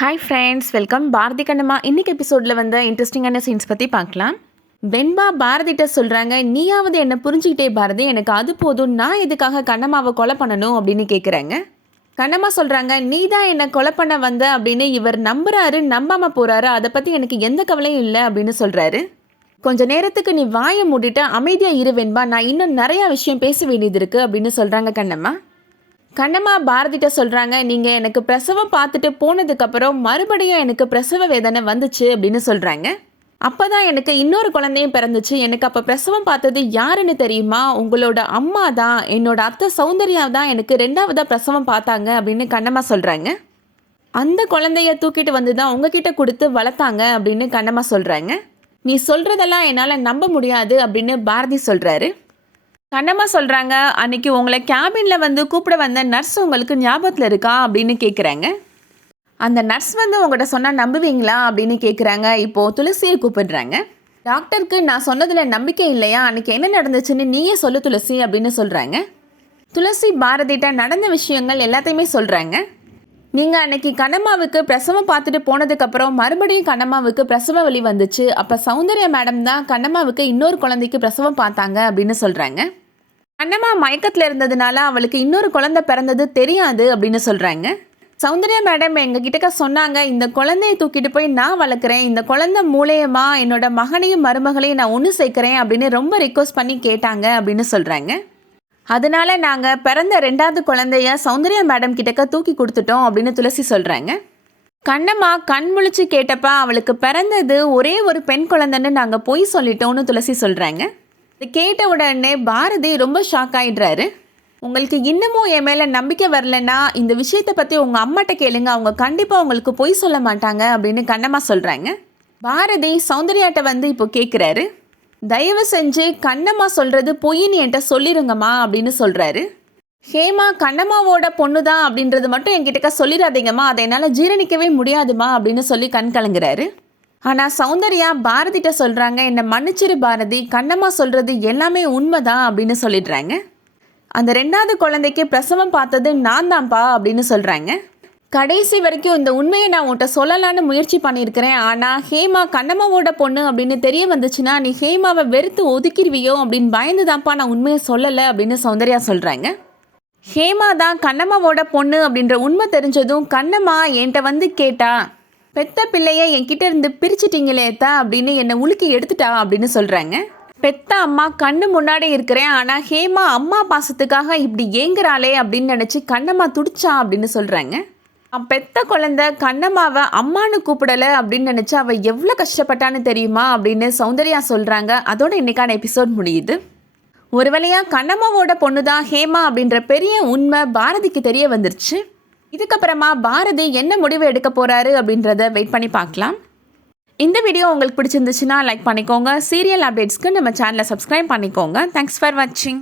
Hi friends, welcome. Bharathi Kannamma இன்னைக்கு எபிசோடில் வந்து இன்ட்ரெஸ்டிங்கான சீன்ஸ் பற்றி பார்க்கலாம். வெண்பா பாரதிட்ட சொல்கிறாங்க, நீயாவது என்னை புரிஞ்சுக்கிட்டே பாரதி, எனக்கு அது போதும், நான் எதுக்காக கண்ணம்மாவை கொலை பண்ணணும் அப்படின்னு கேட்குறாங்க. கண்ணம்மா சொல்கிறாங்க, நீ தான் என்னை கொலை பண்ண வந்த அப்படின்னு இவர் நம்புறாரு, நம்பாமல் போகிறாரு, அதை பற்றி எனக்கு எந்த கவலையும் இல்லை அப்படின்னு சொல்கிறாரு. கொஞ்ச நேரத்துக்கு நீ வாயை மூடிட்டு அமைதியாக இரு வெண்பா, நான் இன்னும் நிறையா விஷயம் பேச வேண்டியது இருக்குது அப்படின்னு சொல்கிறாங்க கண்ணம்மா. கண்ணம்மா பாரதிட்ட சொல்கிறாங்க, நீங்கள் எனக்கு பிரசவம் பார்த்துட்டு போனதுக்கப்புறம் மறுபடியும் எனக்கு பிரசவ வேதனை வந்துச்சு அப்படின்னு சொல்கிறாங்க. அப்போ தான் எனக்கு இன்னொரு குழந்தையும் பிறந்துச்சு. எனக்கு அப்போ பிரசவம் பார்த்தது யாருன்னு தெரியுமா? உங்களோட அம்மா தான், என்னோட அத்தை சௌந்தர்யா தான் எனக்கு 2ஆவதாக பிரசவம் பார்த்தாங்க அப்படின்னு கண்ணம்மா சொல்கிறாங்க. அந்த குழந்தைய தூக்கிட்டு வந்து தான் உங்ககிட்ட கொடுத்து வளர்த்தாங்க அப்படின்னு கண்ணம்மா சொல்கிறாங்க. நீ சொல்கிறதெல்லாம் என்னால் நம்ப முடியாது அப்படின்னு பாரதி சொல்கிறாரு. கண்ணம்மா சொல்கிறாங்க, அன்றைக்கி உங்களை கேபினில் வந்து கூப்பிட வந்த நர்ஸ் உங்களுக்கு ஞாபகத்தில் இருக்கா அப்படின்னு கேட்குறாங்க. அந்த நர்ஸ் வந்து உங்கள்கிட்ட சொன்னால் நம்புவீங்களா அப்படின்னு கேட்குறாங்க. இப்போது துளசியை கூப்பிடுறாங்க. டாக்டருக்கு நான் சொன்னதில் நம்பிக்கை இல்லையா, அன்றைக்கி என்ன நடந்துச்சுன்னு நீயே சொல்லு துளசி அப்படின்னு சொல்கிறாங்க. துளசி பாரதிட்ட நடந்த விஷயங்கள் எல்லாத்தையுமே சொல்கிறாங்க. நீங்கள் அன்றைக்கி கண்ணம்மாவுக்கு பிரசவம் பார்த்துட்டு போனதுக்கப்புறம் மறுபடியும் கண்ணம்மாவுக்கு பிரசவ வலி வந்துச்சு. அப்போ சௌந்தர்யா மேடம் தான் கண்ணம்மாவுக்கு இன்னொரு குழந்தைக்கு பிரசவம் பார்த்தாங்க அப்படின்னு சொல்கிறாங்க. கண்ணம்மா மயக்கத்தில் இருந்ததுனால அவளுக்கு இன்னொரு குழந்தை பிறந்தது தெரியாது அப்படின்னு சொல்கிறாங்க. சௌந்தர்யா மேடம் எங்ககிட்ட சொன்னாங்க, இந்த குழந்தையை தூக்கிட்டு போய் நான் வளர்க்குறேன், இந்த குழந்தை மூலியமா என்னோட மகனையும் மருமகளையும் நான் ஒன்று சேர்க்குறேன் அப்படின்னு ரொம்ப ரிக்வஸ்ட் பண்ணி கேட்டாங்க அப்படின்னு சொல்கிறாங்க. அதனால நாங்கள் பிறந்த 2ஆவது குழந்தைய சௌந்தர்யா மேடம் கிட்டக்க தூக்கி கொடுத்துட்டோம் அப்படின்னு துளசி சொல்கிறாங்க. கண்ணம்மா கண் முழிச்சு கேட்டப்ப அவளுக்கு பிறந்தது ஒரே ஒரு பெண் குழந்தைன்னு நாங்கள் பொய் சொல்லிட்டோம்னு துளசி சொல்கிறாங்க. இது கேட்ட உடனே பாரதி ரொம்ப ஷாக் ஆகிடுறாரு. உங்களுக்கு இன்னமும் என் மேலே நம்பிக்கை வரலன்னா இந்த விஷயத்தை பற்றி உங்கள் அம்மாட்ட கேளுங்க, அவங்க கண்டிப்பாக உங்களுக்கு பொய் சொல்ல மாட்டாங்க அப்படின்னு கண்ணம்மா சொல்கிறாங்க. பாரதி சௌந்தர்யாட்ட வந்து இப்போ கேட்குறாரு, தயவு செஞ்சு கண்ணம்மா சொல்கிறது பொய்ன்னு என்கிட்ட சொல்லிருங்கம்மா அப்படின்னு சொல்கிறாரு. ஹேமா கண்ணம்மாவோட பொண்ணு தான் அப்படின்றது மட்டும் என்கிட்ட சொல்லிடாதீங்கம்மா, அதை என்னால் ஜீரணிக்கவே முடியாதுமா அப்படின்னு சொல்லி கண் கலங்குறாரு. ஆனால் சௌந்தர்யா பாரதிட்ட சொல்கிறாங்க, என்னை மன்னிச்சிரு பாரதி, கண்ணம்மா சொல்கிறது எல்லாமே உண்மைதான் அப்படின்னு சொல்லிடுறாங்க. அந்த 2ஆவது குழந்தைக்கு பிரசவம் பார்த்தது நான் தான்ப்பா அப்படின்னு சொல்கிறாங்க. கடைசி வரைக்கும் இந்த உண்மையை நான் உன்கிட்ட சொல்லலான்னு முயற்சி பண்ணியிருக்கிறேன், ஆனால் ஹேமா கண்ணம்மாவோட பொண்ணு அப்படின்னு தெரிய வந்துச்சுன்னா நீ ஹேமாவை வெறுத்து ஒதுக்கிடுவியோ அப்படின்னு பயந்து தான்ப்பா நான் உண்மையை சொல்லலை அப்படின்னு சௌந்தர்யா சொல்கிறாங்க. ஹேமா தான் கண்ணம்மாவோட பொண்ணு அப்படின்ற உண்மை தெரிஞ்சதும் கண்ணம்மா என்கிட்ட வந்து கேட்டா, பெத்த பிள்ளைய என்கிட்ட இருந்து பிரிச்சிட்டிங்களேத்தா அப்படின்னு என்னை உலுக்கி எடுத்துட்டா அப்படின்னு சொல்கிறாங்க. பெத்த அம்மா கண்ணு முன்னாடி இருக்கிறேன், ஆனால் ஹேமா அம்மா பாசத்துக்காக இப்படி ஏங்குறாளே அப்படின்னு நினச்சி கண்ணம்மா துடிச்சா அப்படின்னு சொல்கிறாங்க. பெத்த குழந்தை கண்ணம்மாவை அம்மானு கூப்பிடலை அப்படின்னு நினச்சி அவள் எவ்வளோ கஷ்டப்பட்டான்னு தெரியுமா அப்படின்னு சௌந்தர்யா சொல்கிறாங்க. அதோட இன்னைக்கான எபிசோட் முடியுது. ஒரு வழியாக கண்ணம்மாவோட பொண்ணு தான் ஹேமா அப்படின்ற பெரிய உண்மை பாரதிக்கு தெரிய வந்துருச்சு. இதுக்கப்புறமா பாரதி என்ன முடிவு எடுக்க போகிறாரு அப்படின்றத வெயிட் பண்ணி பார்க்கலாம். இந்த வீடியோ உங்களுக்கு பிடிச்சிருந்துச்சுன்னா லைக் பண்ணிக்கோங்க. சீரியல் அப்டேட்ஸ்க்கு நம்ம சேனலை சப்ஸ்கிரைப் பண்ணிக்கோங்க. தேங்க்ஸ் ஃபார் வாட்சிங்.